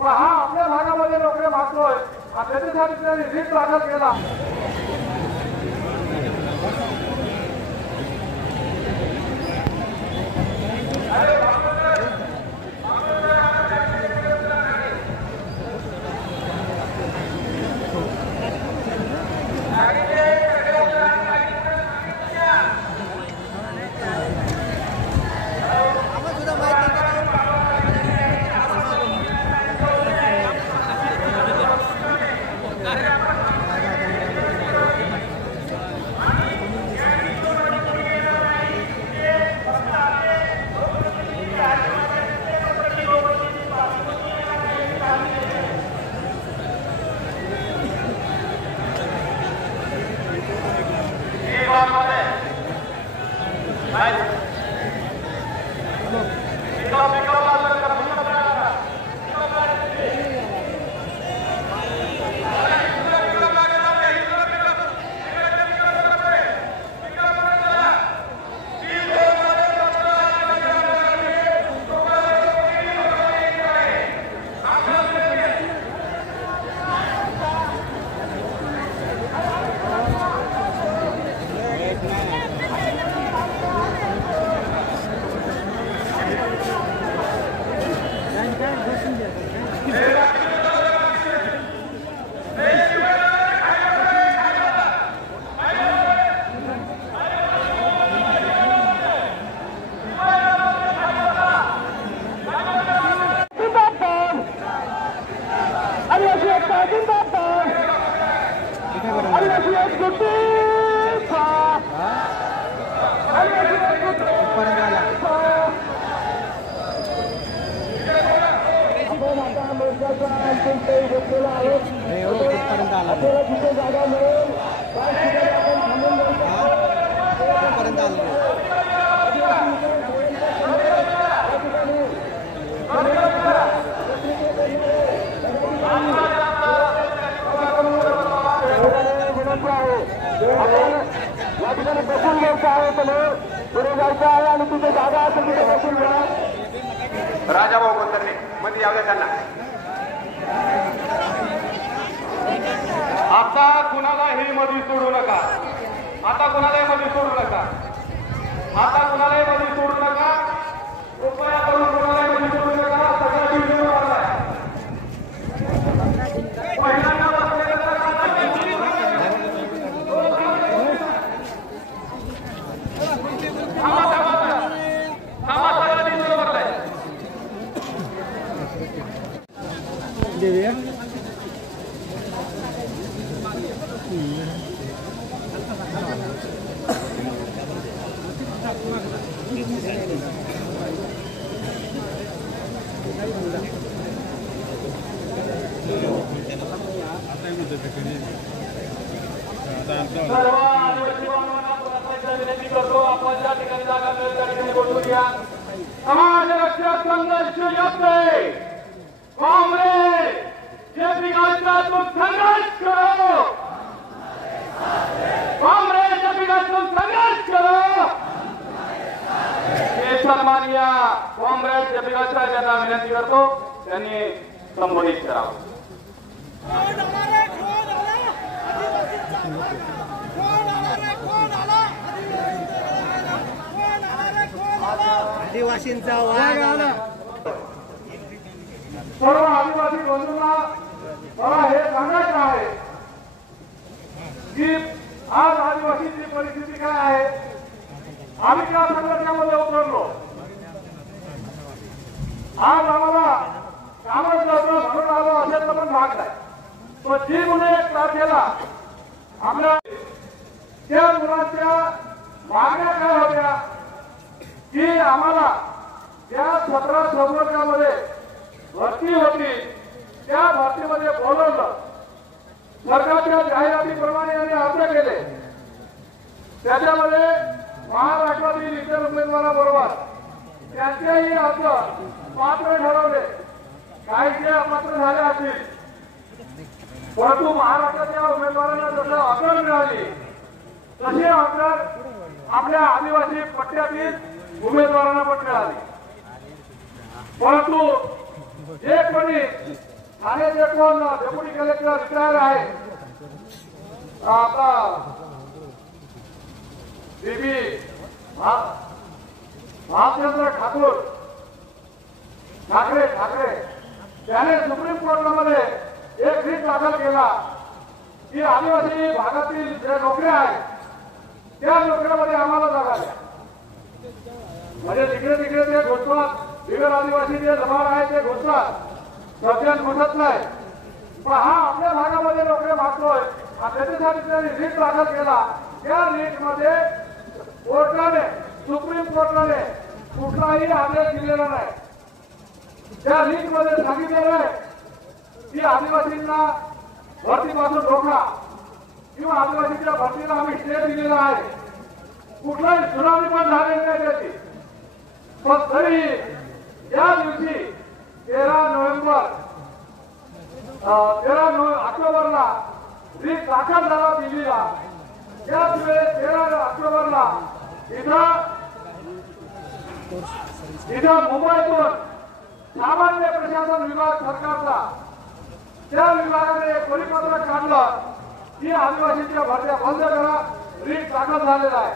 हा आपल्या भागामध्ये नोकऱ्या मागतोय त्याच्यासाठी रीत दाखल केला. राजा भाऊ कोणतरी मध्ये यावे त्यांना. आता कुणालाही मध्ये सोडू नका. आता कुणालाही मध्ये सोडू नका. आता कुणालाही मध्ये सोडू नका. कृपया करून कुणालाही मध्ये सोडू नका. सगळा व्हिडिओ आलाय. पहिल्यांदा विनंती करतो आपण ज्या ठिकाणी जागा मिळेल त्या ठिकाणी बोलूया. समाज रक्षक संघर्ष योद्धे काँग्रेस जे बिघाडता तुम संघर्ष करो. काँग्रेस जे बिघाडता तुम संघर्ष करो. हे सन्माननीय काँग्रेस जे बिघाडता ज्यांना विनंती करतो त्यांनी संबोधित करावं. आदिवासींचा वाघ आला. सर्व आदिवासी बंधूंना मला हे सांगायचं आहे की आज आदिवासीची परिस्थिती काय आहे. आम्ही त्या संघटनेमध्ये उतरलो. आज आम्हाला कामाचं म्हणून आलो असेल तर पण भाग नाही. तो जी मुले 1 तारखेला आपल्या त्या मुलांच्या मागण्या काय होत्या की आम्हाला त्या 17 संवर्गामध्ये भरती होती त्या भरतीमध्ये बोलवलं. सरकारच्या जाहिरातीप्रमाणे यांनी अर्ज केले. त्याच्यामध्ये महाराष्ट्रातील इतर उमेदवाराबरोबर त्यांचेही अर्ज पात्र ठरवले. काही जे अपात्र झाले असतील परंतु महाराष्ट्राच्या उमेदवारांना जसं अकल मिळाली तशी आपल्या आदिवासी पट्ट्यातील उमेदवारांना पण मिळाली. परंतु जे कोणी ठाण्याचे कोण डेप्युटी कलेक्टर रिटायर आहे आपला बीबी भालचंद्र ठाकरे त्याने सुप्रीम कोर्टामध्ये एक रिट दाखल केला की आदिवासी भागातील ज्या नोकऱ्या आहेत त्या नोकऱ्यामध्ये आम्हाला जागा द्या. म्हणजे तिकडे ते घोषवात बिगर आदिवासी जे लबाड आहे ते घोषवात सध्यात घोषत नाही. पण हा आपल्या भागामध्ये नोकऱ्या मागतोय त्याच्यासाठी त्यांनी रिट दाखल केला. त्या रिट मध्ये कोर्टाने सुप्रीम कोर्टाने कुठलाही आदेश दिलेला नाही. त्या रिट मध्ये सांगितलेलं आहे की आदिवासींना भरतीपासून रोखा किंवा आदिवासीच्या भरतीला आम्ही स्टे दिलेला आहे. कुठलाही सुनावणी पण झालेली नाही त्याची. पण तरी या दिवशी 13 ऑक्टोबरला रिट दाखल झाला दिल्लीला. त्याच वेळेस 13 ऑक्टोबरला इथं मुंबईतून सामान्य प्रशासन विभाग सरकारचा त्या विभागाने एक परिपत्रक काढलं की आदिवासीच्या भरत्या बंद करा. रिट दाखल झालेला आहे.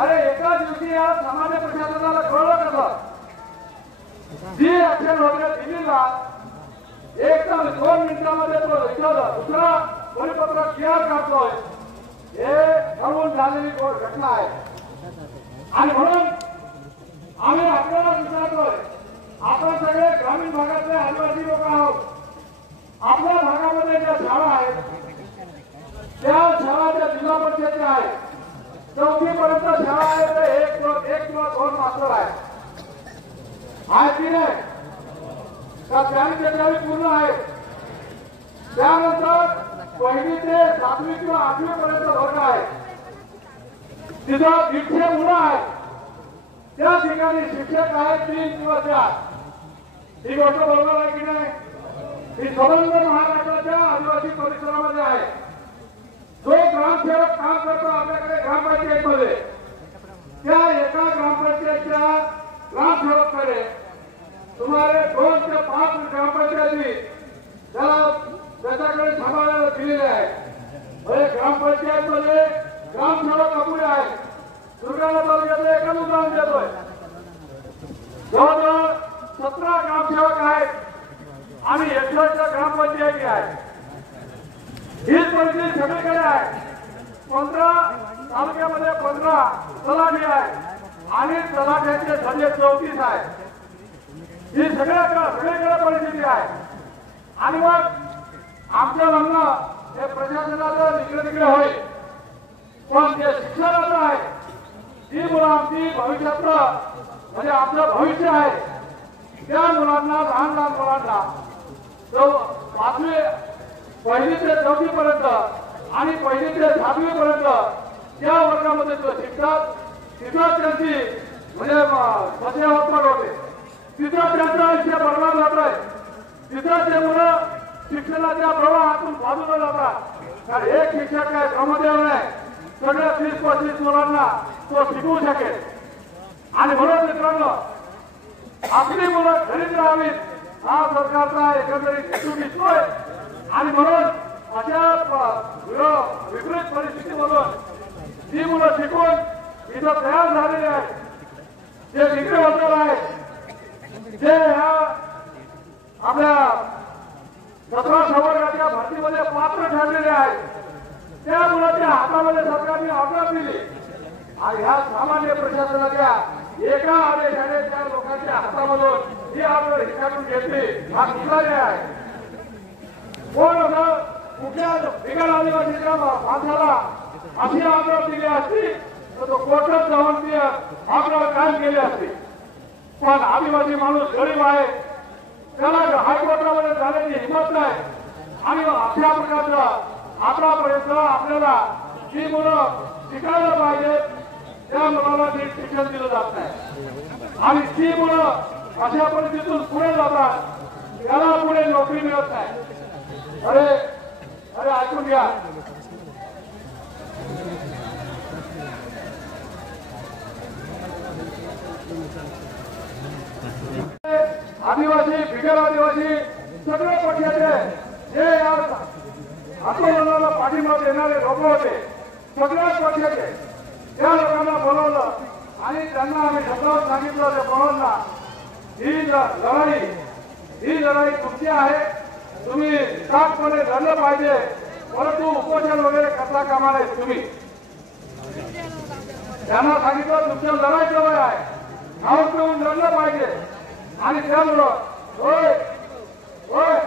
अरे एका दिवशी या सामान्य प्रशासनाला कळलं कसं? जी ऍक्शन वगैरे दिल्लीला एकदम 2 मिनिटांमध्ये तो दुसरा परिपत्रक तयार करतोय. हे ठरवून झालेली घटना आहे. आणि म्हणून आम्ही आपल्याला विचारतोय, आपण सगळे ग्रामीण भागातले आदिवासी लोक आहोत. आपल्या भागामध्ये ज्या शाळा आहेत त्या शाळा जिल्हा परिषदेच्या आहेत. 4थी पर्यंत शाळा आहे तर एक किंवा 2 मास्टर आहेत. की नाही का? त्यावेळी पूर्ण आहे. त्यानंतर 1ली ते 7वी किंवा 8वी पर्यंत वर्ग आहे. तिथं 150 मुलं आहेत. त्या ठिकाणी शिक्षक आहेत 3 किंवा 4. ही गोष्ट बरोबर आहे की नाही? ही संबंध महाराष्ट्राच्या आदिवासी परिसरामध्ये आहे. जो ग्रामसेवक काम करतो आपल्याकडे ग्रामपंचायतमध्ये त्या एका ग्रामपंचायतच्या ग्रामसेवककडे सुमारे 2 ते 5 ग्रामपंचायती त्याच्याकडे सांभाळायला दिलेले आहे. म्हणजे ग्रामपंचायतमध्ये ग्रामसेवक अपुरे आहेत. दुर्गाला तालुक्यातलं एकच उदाहरण देतोय. जवळजवळ 17 ग्रामसेवक आहेत आणि 61 ग्रामपंचायती आहेत. हीच परिस्थिती सगळीकडे आहे. 15 तालुक्यामध्ये 15 तलाठी आहेत आणि तलाठ्यांचे सध्या 34 आहेत. ही सगळीकडे परिस्थिती आहे. आणि मग आमचं म्हणणं हे प्रशासनाचं तिकडे होईल. पण जे शिक्षणाचं आहे ती मुलं आमची भविष्यातलं म्हणजे आपलं भविष्य आहे. त्या मुलांना लहान मुलांना 1ली ते 4थी पर्यंत आणि 1ली ते 7वी पर्यंत त्या वर्गामध्ये जो शिकतात तिथं त्यांची म्हणजे सध्यावत होते. तिथं त्यांचं आयुष्य बरबाद होत आहे. तिथं ते मुलं शिक्षणाच्या प्रवाहातून बाजूला जातात. कारण एक शिक्षक आहे ब्रह्मदेव नाही. सगळ्या 30-35 मुलांना तो शिकवू शकेल. आणि म्हणून मित्रांनो आपली मुलं घरीच राहावीत हा सरकारचा एकंदरीत हेतू दिसतोय. आणि म्हणून अशा विपरीत परिस्थितीमधून ती मुलं शिकून इथं तयार झालेली आहेत. जे डिग्री होल्डर आहेत जे ह्या आपल्या 17 संवर्गाच्या भरतीमध्ये पात्र ठरलेले आहेत त्या मुलाच्या हातामध्ये सरकारने ऑर्डर दिली. आणि ह्या सामान्य प्रशासनाच्या एका आदेशाने त्या लोकांच्या हातामधून ही ऑर्डर हिसकावून घेतली. हा कुठला आहे? कोण असं कुठल्या बिगर आदिवासीच्या माणसाला अशी ऑर्डर दिली असती तर तो कोर्टात जाऊन ती ऑर्डर कायम केली असती. पण आदिवासी माणूस गरीब आहे. त्याला हायकोर्टामध्ये जाण्याची हिंमत नाही. आणि अशा प्रकारचं आतापर्यंत आपल्याला जी मुलं शिकायला पाहिजे त्या मुलाला नीट शिक्षण दिलं जात नाही. आणि ती मुलं अशा परिस्थितीतून पुढे जातात त्याला पुढे नोकरी मिळत नाही. अरे ऐकून घ्या. आदिवासी बिगर आदिवासी सगळे पक्षाचे जे आंदोलनाला पाठिंबा देणारे लोक होते सगळ्याच पक्षाचे त्या लोकांना बोलवलं आणि त्यांना आम्ही समजावून सांगितलं त्या पवारांना ही लढाई तुमची आहे, तुम्ही ताकदपणे लढलं पाहिजे, परंतु उपोषण वगैरे करता कामा नये. तुम्ही त्यांना सांगितलं तुमचं लढाईचं वय आहे, धावून घेऊन लढलं पाहिजे. आणि त्यामुळं होय होय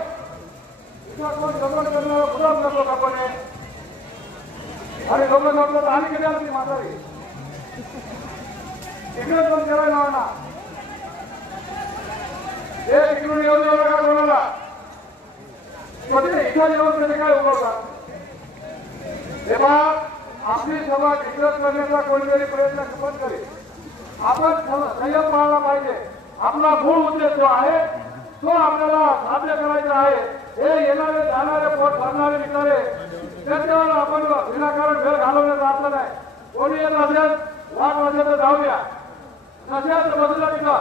कोण गमन करणार कुठं करतो आपण आणि लोक म्हटलं आणि किती आली म्हातारी इकडे पण करायला ना हे इकडून येऊन येऊ नका कोणाला इथं येऊन त्याने काय उभवतात. तेव्हा आपली सभा डिस्कस करण्याचा कोणीतरी प्रयत्न बंद करेल. आपण संयम पाळला पाहिजे. आपला मूळ उद्देश जो आहे तो आपल्याला साध्य करायचा आहे. हे येणारे जाणारे पोट भरणारे विचारे त्याच्यावर आपण विनाकारण वेळ घालवण्यात आपलं नाही. कोणी येत असेल वाट वाजत तर जाऊया, नसेल तर बदला तिथं.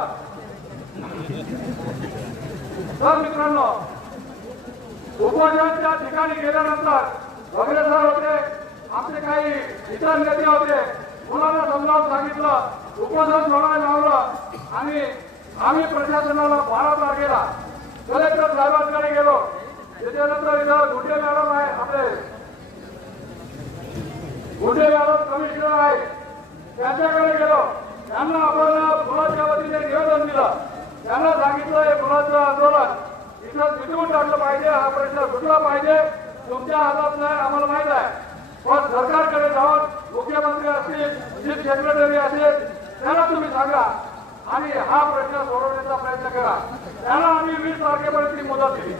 तर मित्रांनो उपोषणाच्या ठिकाणी गेल्यानंतर वगैरे सर होते, आमचे काही इतर नेते होते, मुलांना समजावून सांगितलं, उपोषण सोडायला लावलं आणि आम्ही प्रशासनाला 12 तारखेला कलेक्टर साहेबांकडे गेलो. त्याच्यानंतर इथं गुटे मॅडम आहे, आपले गुटे मॅडम कमिशनर आहे, त्यांच्याकडे गेलो. त्यांना आपण मुलाच्या वतीने निवेदन दिलं. त्यांना सांगितलं हे मुलाचं आंदोलन इथं मिटवून टाकलं पाहिजे, हा प्रश्न सुटला पाहिजे. तुमच्या हातात नाही आम्हाला माहित आहे, पण सरकारकडे जाऊन मुख्यमंत्री असतील, चीफ सेक्रेटरी असेल त्यांना तुम्ही सांगा आणि हा प्रश्न सोडवण्याचा प्रयत्न करा. त्यांना आम्ही 20 तारखेपर्यंत मुदत दिली,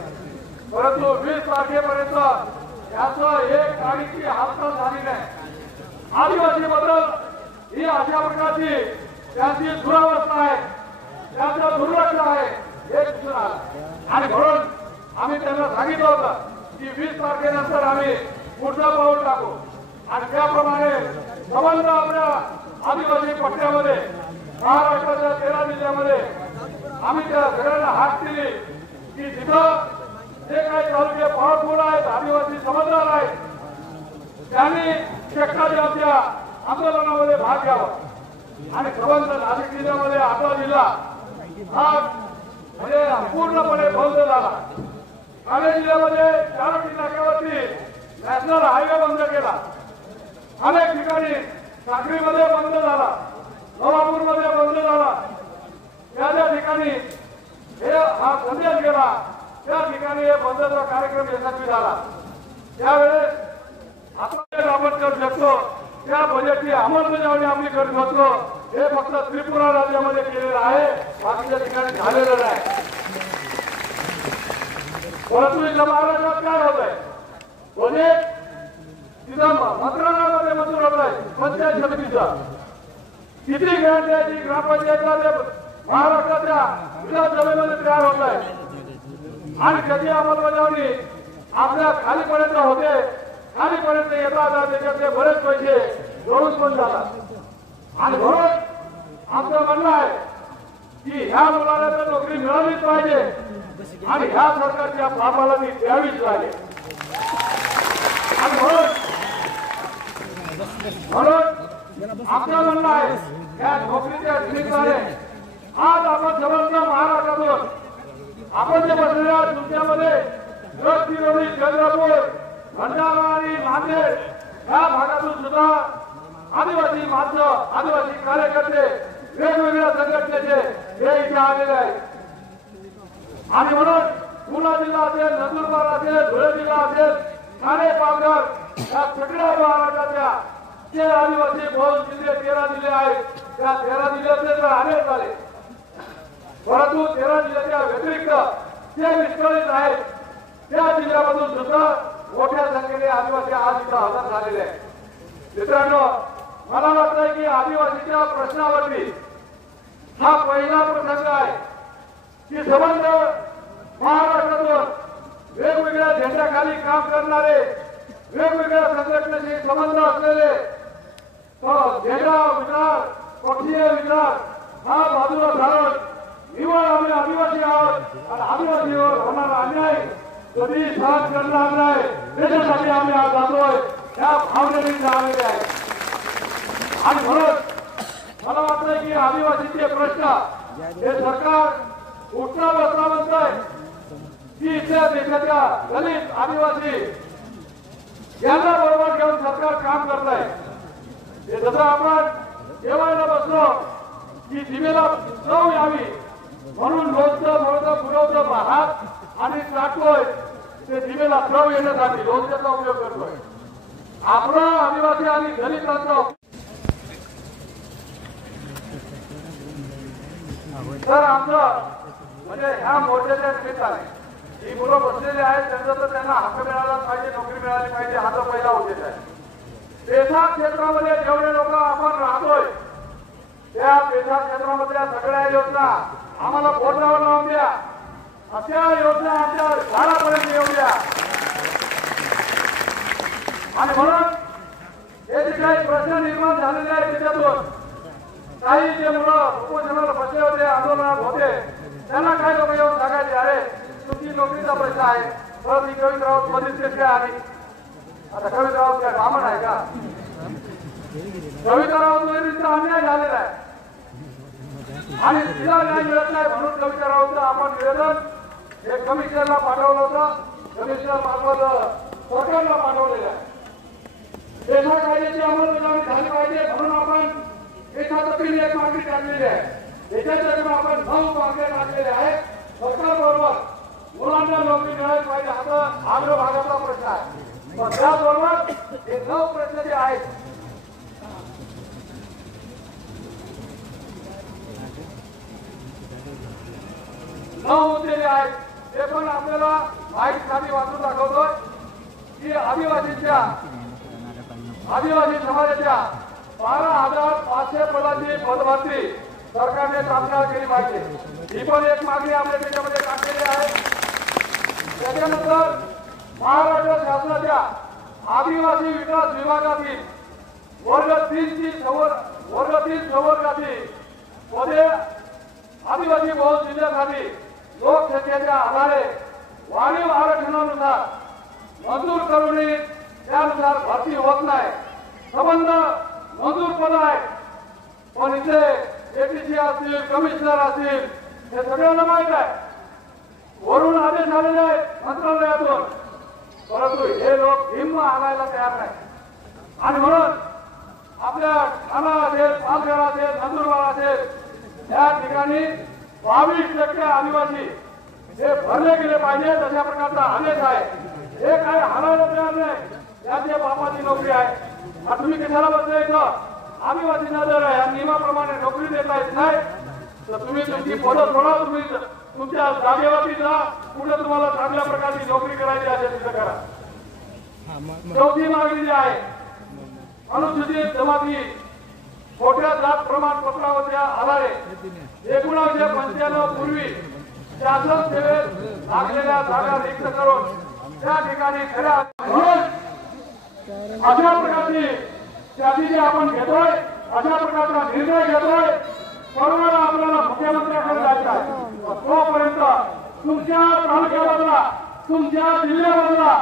परंतु 20 तारखेपर्यंत याचं एक गाडीची हालचाल झाली नाही. आदिवासी बद्दल ही अशा प्रकारची त्यांची दुरावस्था आहे, त्यांचं दुर्लक्ष आहे हे दिसून आलं. आणि म्हणून आम्ही त्यांना सांगितलं होतं की 20 तारखेनंतर आम्ही पुढचं पाऊल टाकू. आणि त्याप्रमाणे संबंध आपल्या आदिवासी पट्ट्यामध्ये महाराष्ट्राच्या 13 जिल्ह्यामध्ये आम्ही त्या सगळ्यांना हात दिली की तिथं जे काही तालुके पॉवरफुल आहेत, आदिवासी समजदार आहेत, त्यांनी शेतकरी आमच्या आंदोलनामध्ये भाग घ्यावा. आणि संबंध नाशिक जिल्ह्यामध्ये 8 जिल्हा हा म्हणजे पूर्णपणे बंद झाला. ठाणे जिल्ह्यामध्ये 4 नाक्यावरती नॅशनल हायवे बंद केला. अनेक ठिकाणी साक्रीमध्ये बंद झाला, नवापूरमध्ये बंद झाला. त्या ज्या ठिकाणी हा संदेश गेला त्या ठिकाणी हे बंदचा कार्यक्रम यशस्वी झाला. त्यावेळेस आपण करू शकतो त्या बजेटची अंमलबजावणी आम्ही करत असतो. हे फक्त त्रिपुरा राज्यामध्ये केलेलं आहे, बाकीच्या ठिकाणी झालेलं नाही. परंतु इथं महाराष्ट्रात काय होत आहे, बजेट तिथं मंत्रालयामध्ये मंजूर होत आहे. पंचायत समितीचा किती ग्रँट द्यायची ग्रामपंचायतला महाराष्ट्राच्या विधानसभेमध्ये तयार होत आहे आणि त्याची अंमलबजावणी आपल्या खालीपर्यंत होते. खालीपर्यंत येतात त्याच्यातले बरेच पैसे जोडून पण जातात. आणि म्हणून आमचं म्हणणं आहे की ह्या मुलाला तर नोकरी मिळालीच पाहिजे आणि ह्या सरकारच्या बापाला ती द्यावीच लागेल. आणि म्हणून आमचं म्हणणं आहे या नोकरीच्या निमित्ताने आज आपण समजलं महाराष्ट्रातून आपण जे बसलेल्या तुमच्यामध्ये गडचिरोली, चंद्रपूर, भंडारा आणि नांदेड या भागातून सुद्धा आदिवासी माणसं, आदिवासी कार्यकर्ते वेगवेगळ्या संघटनेचे हे इथे आलेले आहेत. आणि म्हणून पुणा जिल्हा असेल, नंदुरबार असेल, धुळे जिल्हा असेल, ठाणे, पालघर या सगळ्या महाराष्ट्राच्या जे आदिवासी बहुल जिल्हे 13 जिल्हे आहेत त्या 13 जिल्ह्यातले तर अनेक झाले, परंतु 13 जिल्ह्याच्या व्यतिरिक्त जे विस्कळीत आहेत त्या जिल्ह्यामधून सुद्धा मोठ्या संख्येने आदिवासी आज इथं हजर झालेले आहेत. मित्रांनो, मला वाटतं की आदिवासीच्या प्रश्नावरती हा पहिला प्रसंग आहे की संबंध महाराष्ट्रातून वेगवेगळ्या झेंड्याखाली काम करणारे, वेगवेगळ्या संघटनेशी संबंध असलेले झेंडा विचार, पक्षीय विचार हा बाजूला सारून निवड आम्ही आदिवासी आहोत आणि आदिवासीवर होणारा अन्याय कधी सहन करणार नाही त्याच्यासाठी आम्ही आज जातोय त्या भावनेने आलेले आहे. आणि म्हणून मला वाटतं की आदिवासीचे प्रश्न हे सरकार उठता बसता म्हणतंय की इथल्या देशाच्या दलित आदिवासी यांना बरोबर घेऊन सरकार काम करत आहे. जसं आपण जेवायला बसलो की जिभेला चव यावी म्हणून लोणचं मोळचं पुरवतं भात आणि टाकतोय ते जिभेला चव येण्यासाठी लोणच्याचा उपयोग करतोय. आपला आदिवासी आणि दलितांचा तर आमचं म्हणजे ह्या मोर्चाच्या निमित्ताने ही मुलं बसलेली आहेत त्यांचा तर त्यांना हक्क मिळाला पाहिजे, नोकरी मिळाली पाहिजे हा तर पहिला उद्देश आहे. पेसा क्षेत्रामध्ये जेवढे लोक आपण राहतोय त्या पेसा क्षेत्रामधल्या सगळ्या योजना आम्हाला बोटावर लावून द्या, अशा योजना आमच्या घरापर्यंत येऊ द्या. आणि म्हणून हे जे काही प्रश्न निर्माण झालेले आहेत त्याच्यातून काही जे मुलं उपोषणाला बसले होते, आंदोलनात होते, त्यांना काय लोक येऊन सांगायचे अरे तुमची नोकरीचा प्रश्न आहे परत ही कवित राऊत मध्येच कशी आली. आता कवित राऊत काय ब्राह्मण आहे का? कविता राऊतचा अन्याय झालेला आहे आणि तिला न्याय मिळत नाही म्हणून कविता राऊतचं आपण निवेदन हे कमिशनरला पाठवलं होतं. कमिशनर मार्फत सरकारला पाठवलेलं आहे. पेशा कायद्याची अंमलबजावणी झाली पाहिजे म्हणून आपण पेशातर्फे एक मागणी टाकलेली आहे. याच्यातून आपण 9 मागण्या टाकलेल्या आहेत. सरकारबरोबर मुलांना नोकरी मिळाली पाहिजे हा तर आग्रह भागाचा प्रश्न आहे. पण त्याबरोबर हे 9 प्रश्न जे आहेत मुद्दे आहेत ते पण आपल्याला माहितीसाठी वाचून दाखवतोय की आदिवासी समाजाच्या 12,500 पदाची पदभरती सरकारने तात्काळ केली पाहिजे. ही पण एक मागणी आपल्या त्याच्यामध्ये टाकलेली आहे. त्याच्यानंतर महाराष्ट्र शासनाच्या आदिवासी विकास विभागातील वर्ग 3 संवर्गातील पदे आदिवासी बहुल जिल्ह्यासाठी लोकसंख्येच्या आधारे वाढीव आरक्षणानुसार मंजूर करून त्यानुसार भरती होत नाही. संबंध मंजूर पद आहे पण इथे एटीसी असतील, कमिशनर असतील हे सगळ्यांना माहित आहे. वरून आदेश आलेले आहेत मंत्रालयातून परंतु हे लोक हिंम आणायला तयार नाही. आणि म्हणून आपल्या ठाणा असेल, पालघर असेल, नंदुरबार असेल या ठिकाणी 22% आदिवासी हे भरले गेले पाहिजे अशा प्रकारचा आदेश आहे. हे काय हलायला तयार नाही. त्याच्या बापाची नोकरी आहे. तुम्ही कशाला बसले इथं? आदिवासींना जर या नियमाप्रमाणे नोकरी देता येत नाही तर तुम्ही तुमची पदं सोडा, तुम्ही तुमच्या जागेवरती जा, कुठे तुम्हाला चांगल्या प्रकारची नोकरी करायची असेल तिथं करा. चौथी मागणी जी आहे अनुसूचित जमाती छोट्या जात प्रमाणपत्रावरच्या आधारे 1995 पूर्वी शासन सेवेत लागलेल्या जागा रिक्त करून त्या ठिकाणी खऱ्या अशा प्रकारची strategy आपण घेतोय, अशा प्रकारचा निर्णय घेतोय. परवाना आपल्याला मुख्यमंत्र्यांकडे जायचं आहे. तोपर्यंत तुमच्या तालुक्यामधला, तुमच्या जिल्ह्यामधला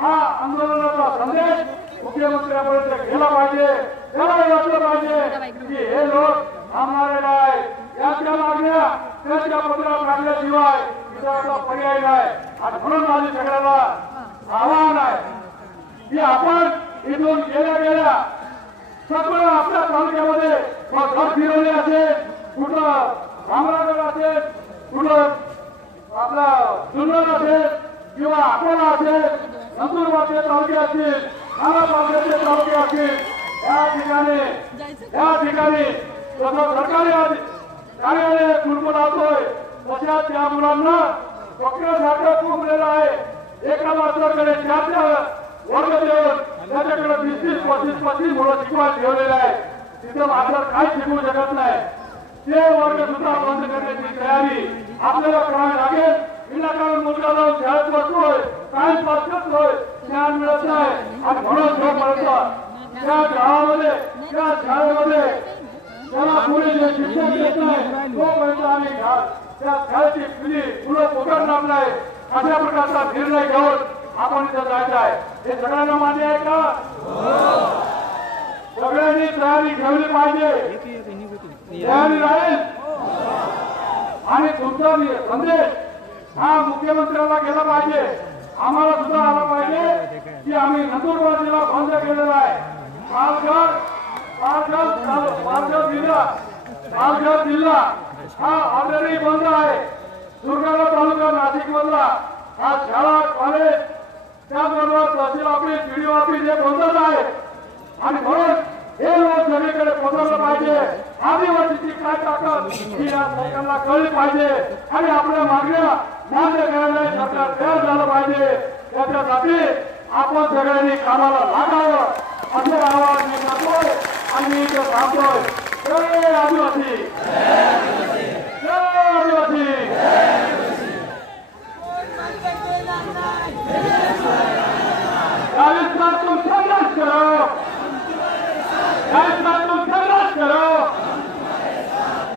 हा आंदोलनाचा संदेश मुख्यमंत्र्यांपर्यंत गेला पाहिजे. त्याला वाटलं पाहिजे की हे लोक थांबणारे नाही. यांच्या मागण्या त्यांच्या पत्रात टाकल्याशिवाय इतरांचा पर्याय नाही. आणि म्हणून माझी सगळ्यांना आव्हान आहे की आपण इथून गेल्या सगळं आपल्या तालुक्यामध्ये घर फिरवले असेल, कुठं रामरागड असेल, कुठं आपला जुन्नर असेल किंवा अकोला असेल, नंदुरबारचे तालुके असतील, नारायणगावचे तालुके असतील या ठिकाणी जसं सरकारी कार्यालय कुरकू लावतोय तशा त्या मुलांना पकडण्यासारखं कुंपलेलं आहे. एका मास्तराकडे 4 वर्ग देऊन त्याच्याकडे 20-25 मुलं शिकवायला ठेवलेलं आहे. तिथं मास्तर काही शिकवू शकत नाही. ते वर्ग सुद्धा बंद करण्याची तयारी आपल्याला करावी लागेल. विनाकारण मुलगा जाऊन शाळेत बसतोय, काय पास करतोय, ज्ञान मिळत नाही. आणि म्हणून जोपर्यंत त्या गावामध्ये त्या शाळेमध्ये त्याला पुढे शिक्षण देत नाही तोपर्यंत आम्ही त्या शाळेची फुलं पोखरणार नाही अशा प्रकारचा निर्णय घेऊन आपण इथं जायचं आहे. हे सगळ्यांना मान्य आहे का? सगळ्यांनी तयारी ठेवली पाहिजे. तयारी राहील आणि तुमचा संदेश हा मुख्यमंत्र्यांना गेला पाहिजे, आम्हाला सुद्धा आला पाहिजे की आम्ही नंदुरबार जिल्हा बंद केलेला आहे. पालघर जिल्हा हा ऑलरेडी बंद आहे. दुर्गाणा तालुका नाशिक मधला हा शाळा कॉलेज त्याचबरोबर तहसील ऑफिस बीडीओ ऑफिस हे बंदच आहे. आणि म्हणून हे लोक सगळीकडे पोहोचवलं पाहिजे. आदिवासीची काय ताकद ही या सरकारला कळली पाहिजे आणि आपल्या मागण्या मान्य करायला सरकार तयार झालं पाहिजे. त्याच्यासाठी आपण सगळ्यांनी कामाला लागावं असं आवाज मी करतोय आणि मी इथं थांबतोय. जय आदिवासी.